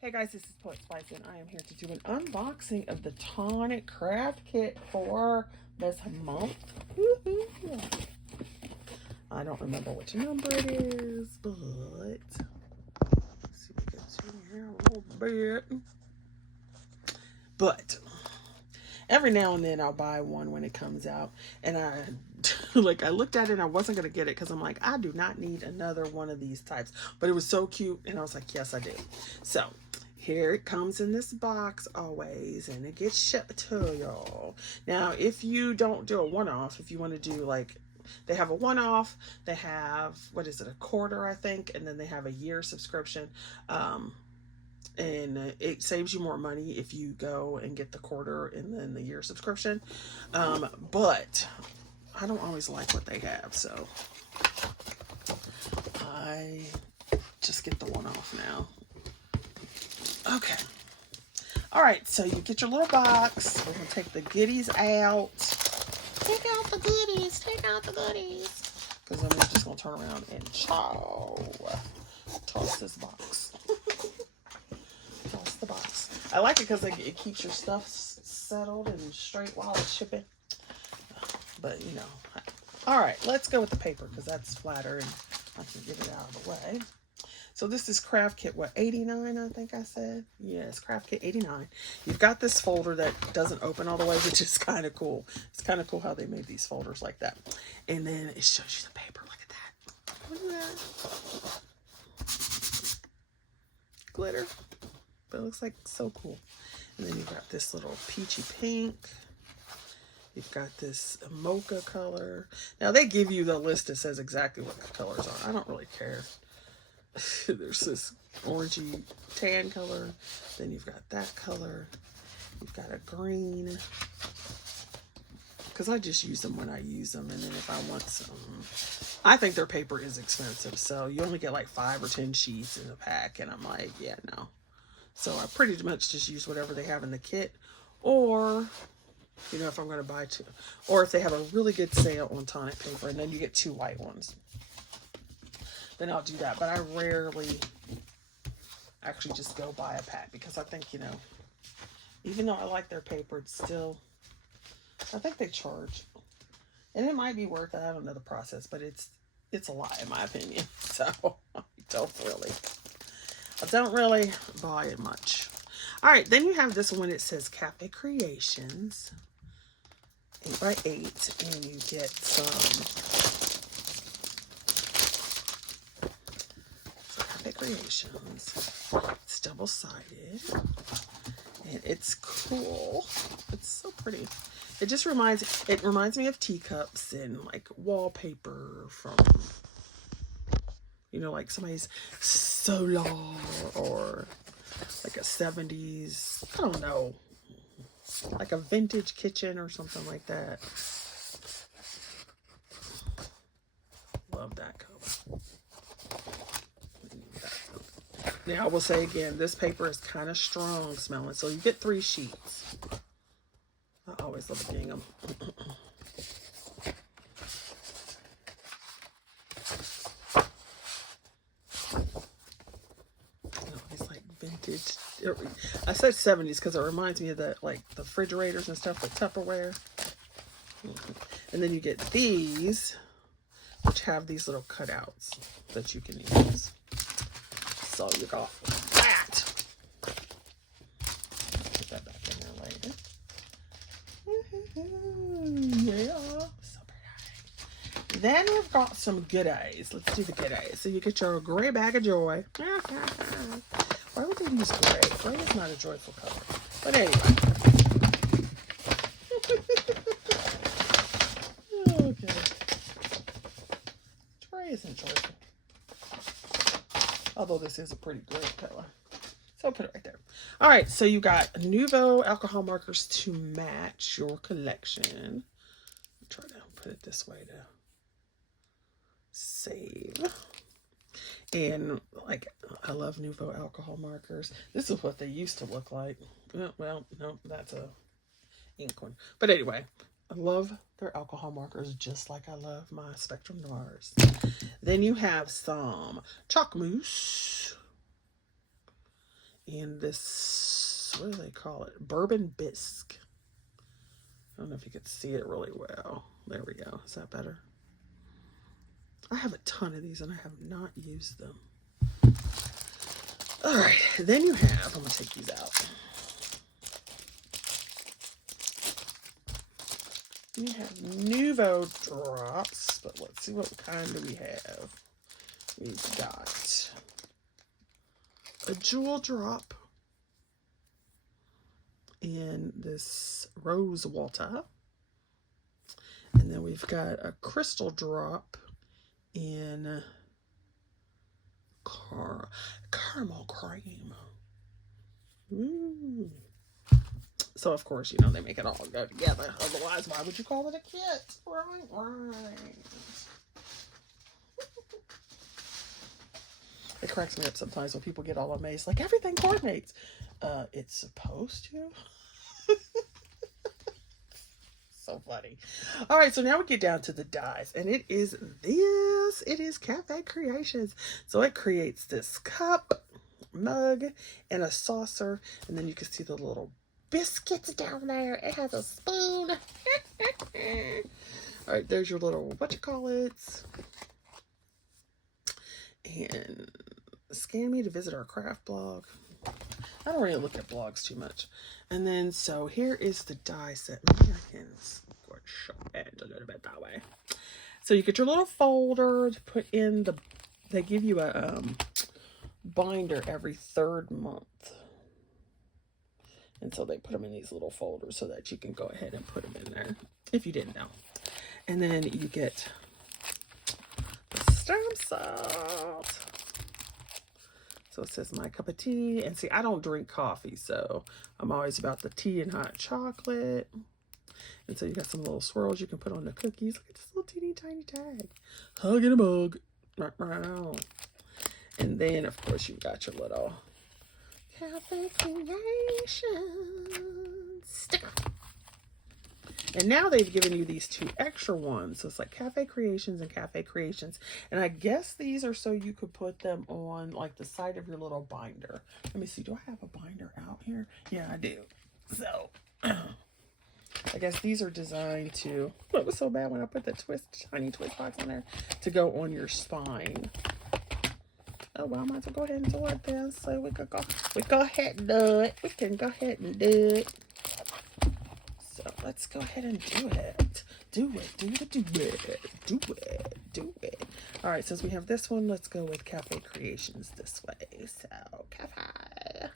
Hey guys, this is Poet Spice and I am here to do an unboxing of the Tonic craft kit for this month. Woo-hoo. I don't remember which number it is, but let's see if it gets in here a little bit. But every now and then I'll buy one when it comes out, and I looked at it and I wasn't gonna get it because I'm like, I do not need another one of these types, but it was so cute and I was like, yes I do. So here it comes in this box always, and it gets shipped to y'all. Now if you don't do a one-off, if you want to do like, they have a one-off, they have, what is it, a quarter I think, and then they have a year subscription. And it saves you more money if you go and get the quarter and then the year subscription. But I don't always like what they have, so I just get the one off now. Okay. All right, so you get your little box. We're gonna take the goodies out. Take out the goodies. Take out the goodies. Because then we're just gonna turn around and toss this box. Toss the box. I like it because it keeps your stuff settled and straight while it's shipping. But you know, all right, let's go with the paper because that's flatter and I can get it out of the way. So this is craft kit, what, 89, I think I said? Yes, craft kit 89. You've got this folder that doesn't open all the way, which is kind of cool. It's kind of cool how they made these folders like that. And then it shows you the paper. Look at that. Look at that. Glitter. But it looks like so cool. And then you've got this little peachy pink. You've got this mocha color. Now they give you the list that says exactly what the colors are. I don't really care. There's this orangey tan color. Then you've got that color. You've got a green. Because I just use them when I use them. And then if I want some, I think their paper is expensive. So you only get like 5 or 10 sheets in a pack. And I'm like, yeah, no. So I pretty much just use whatever they have in the kit. Or, you know, if I'm going to buy 2. Or if they have a really good sale on Tonic paper. And then you get 2 white ones. Then I'll do that. But I rarely actually just go buy a pack. Because I think, you know, even though I like their paper, it's still, I think they charge. And it might be worth it. I don't know the process. But it's a lot in my opinion. So I don't really buy it much. All right, then you have this one. It says Cafe Creations, 8x8, and you get some Cafe Creations. It's double-sided, and it's cool. It's so pretty. It just reminds me of teacups and like wallpaper from, you know, like somebody's solar or like a 70s, I don't know, like a vintage kitchen or something like that. Love that color. Now I will say again, this paper is kind of strong smelling, so you get 3 sheets. I always love getting them. Vintage. I said 70s because it reminds me of the, like, the refrigerators and stuff with Tupperware. And then you get these, which have these little cutouts that you can use. So you got that. Put that back in there later. Yeah. So pretty. Then we've got some goodies. Let's do the goodies. So you get your gray bag of joy. Why would they use gray? Gray is not a joyful color. But anyway. Okay. Gray isn't joyful. Although this is a pretty gray color. So I'll put it right there. All right, so you got Nuvo alcohol markers to match your collection. Try to put it this way to save. And like, I love Nuvo alcohol markers. This is what they used to look like. Well, no, that's a ink one. But anyway, I love their alcohol markers just like I love my Spectrum Noirs. Then you have some chalk mousse. And this, what do they call it? Bourbon bisque. I don't know if you could see it really well. There we go. Is that better? I have a ton of these and I have not used them. All right, then you have, I'm gonna take these out. We have Nouveau drops, but let's see what kind do we have. We've got a jewel drop in this rose water. And then we've got a crystal drop in caramel cream. Ooh. So, of course, you know, they make it all go together. Otherwise, why would you call it a kit? Right. It cracks me up sometimes when people get all amazed. Like, everything coordinates. It's supposed to. So funny. All right, so now we get down to the dies. And it is this. It is Cafe Creations. So it creates this cup, mug, and a saucer. And then you can see the little biscuits down there. It has a spoon. All right, there's your little whatchamacallits. And scan me to visit our craft blog. I don't really look at blogs too much. And then, so here is the die set. Maybe I can squish it a little bit that way. So you get your little folder to put in the, they give you a binder every 3rd month. And so they put them in these little folders so that you can go ahead and put them in there, if you didn't know. And then you get the stamp salt. So it says my cup of tea. And see, I don't drink coffee, so I'm always about the tea and hot chocolate. And so you got some little swirls you can put on the cookies. Look at this little teeny tiny tag. Hug in a mug. And then, of course, you got your little Cafe Creations sticker. And now they've given you these 2 extra ones. So it's like Cafe Creations and Cafe Creations. And I guess these are so you could put them on like the side of your little binder. Let me see. Do I have a binder out here? Yeah, I do. So I guess these are designed to, oh, it was so bad when I put the tiny twist box on there, to go on your spine. Oh, well, I might as well go ahead and do it then. So we can go ahead and do it. We can go ahead and do it. So let's go ahead and do it. Do it. All right, since we have this one, let's go with Cafe Creations this way. So Cafe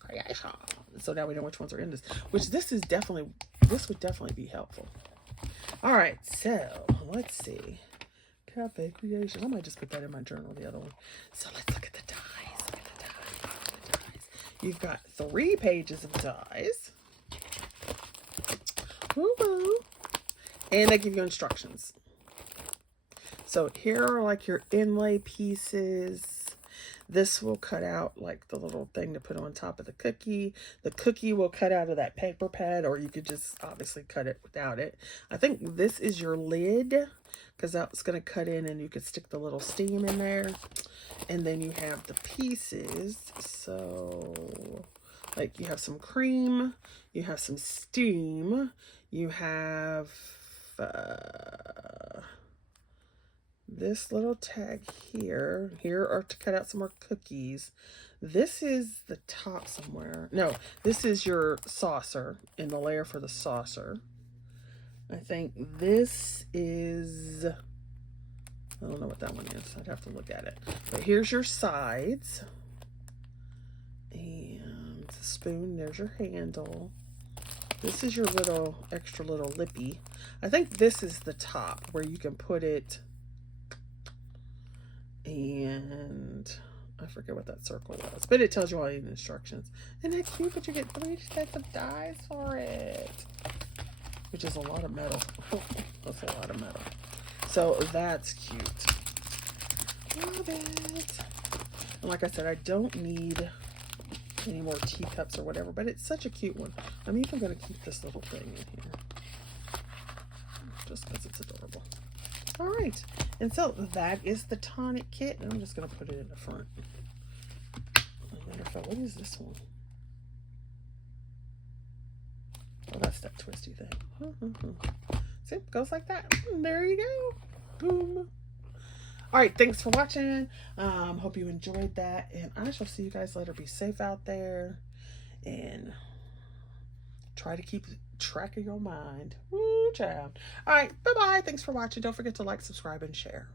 Creations. So now we know which ones are in this. This would definitely be helpful. All right, so let's see. Cafe Creations. I might just put that in my journal, the other one. So let's look at the dies. You've got 3 pages of dies. Woo-hoo. And they give you instructions. So here are like your inlay pieces. This will cut out like the little thing to put on top of the cookie. The cookie will cut out of that paper pad, or you could just obviously cut it without it. I think this is your lid, because that's going to cut in and you could stick the little steam in there. And then you have the pieces. So like you have some cream, you have some steam, you have this little tag here. Here are to cut out some more cookies. This is the top somewhere. No, this is your saucer and the layer for the saucer. I think this is, I don't know what that one is. I'd have to look at it. But here's your sides. And the spoon, there's your handle. This is your little extra little lippy. I think this is the top where you can put it. And I forget what that circle was, but it tells you all the instructions. Isn't that cute? But you get 3 sets of dies for it, which is a lot of metal. That's a lot of metal. So that's cute. Love it. And like I said, I don't need any more teacups or whatever, but it's such a cute one. I'm even going to keep this little thing in here just because it's adorable. All right, and so that is the Tonic kit, and I'm just going to put it in the front. And What is this one? Oh, that's that twisty thing. See, it goes like that. There you go. Boom. All right, thanks for watching. Hope you enjoyed that, and I shall see you guys later. Be safe out there, and try to keep track of your mind. Woo, child. All right, bye-bye. Thanks for watching. Don't forget to like, subscribe, and share.